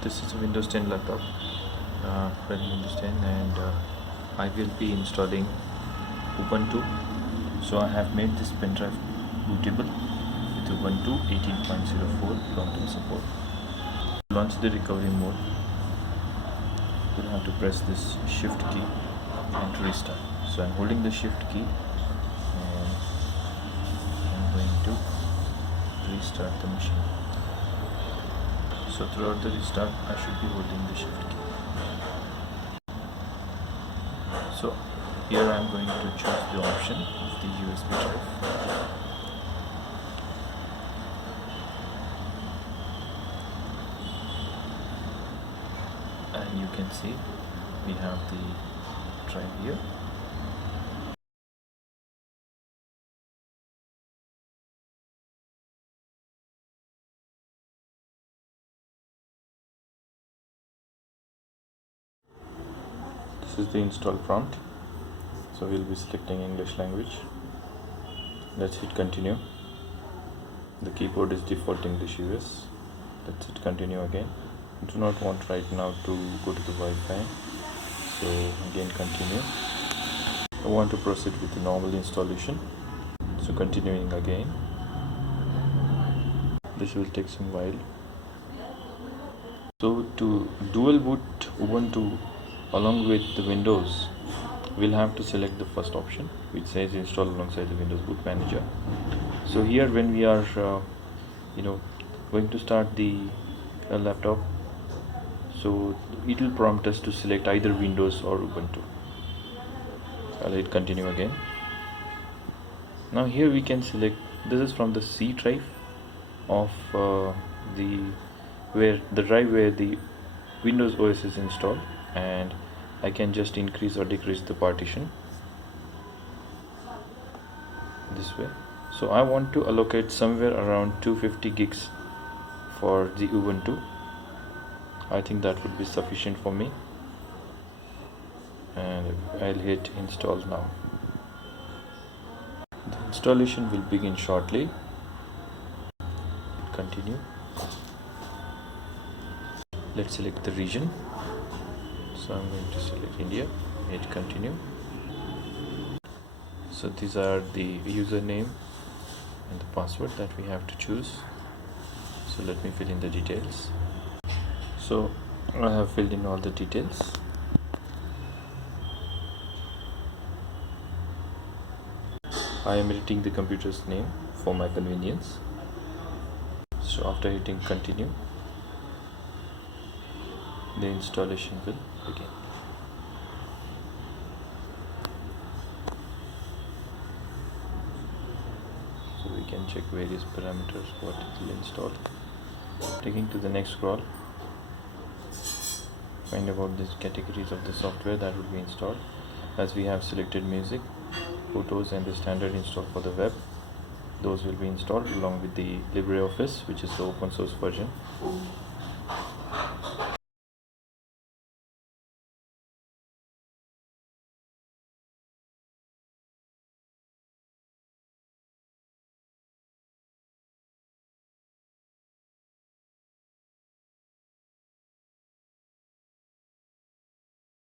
This is a Windows 10 laptop running Windows 10, and I will be installing Ubuntu. So I have made this pendrive bootable with Ubuntu 18.04 long-term support. To launch the recovery mode, you'll have to press this shift key and restart. So I'm holding the shift key and I'm going to restart the machine. So throughout the restart, I should be holding the shift key. So here I am going to choose the option of the USB drive. And you can see we have the drive here. This is the install prompt. So we'll be selecting English language. Let's hit continue. The keyboard is default English US. Let's hit continue again. I do not want right now to go to the Wi-Fi. So again continue. I want to proceed with the normal installation. So continuing again. This will take some while. So to dual boot Ubuntu along with the Windows, we'll have to select the first option which says install alongside the Windows Boot Manager. So here when we are going to start the laptop, so it will prompt us to select either Windows or Ubuntu. I'll hit continue again. Now here we can select, this is from the C drive of the drive where the Windows OS is installed, and I can just increase or decrease the partition this way. So I want to allocate somewhere around 250 gigs for the Ubuntu. I think that would be sufficient for me, and I'll hit install now. The installation will begin shortly. Continue. Let's select the region. So I'm going to select India, hit continue. So these are the username and the password that we have to choose. So let me fill in the details. So I have filled in all the details. I am editing the computer's name for my convenience. So after hitting continue, the installation will begin. So we can check various parameters what it will install. Taking to the next scroll, find about the categories of the software that will be installed. As we have selected music, photos and the standard install for the web, those will be installed along with the LibreOffice, which is the open source version.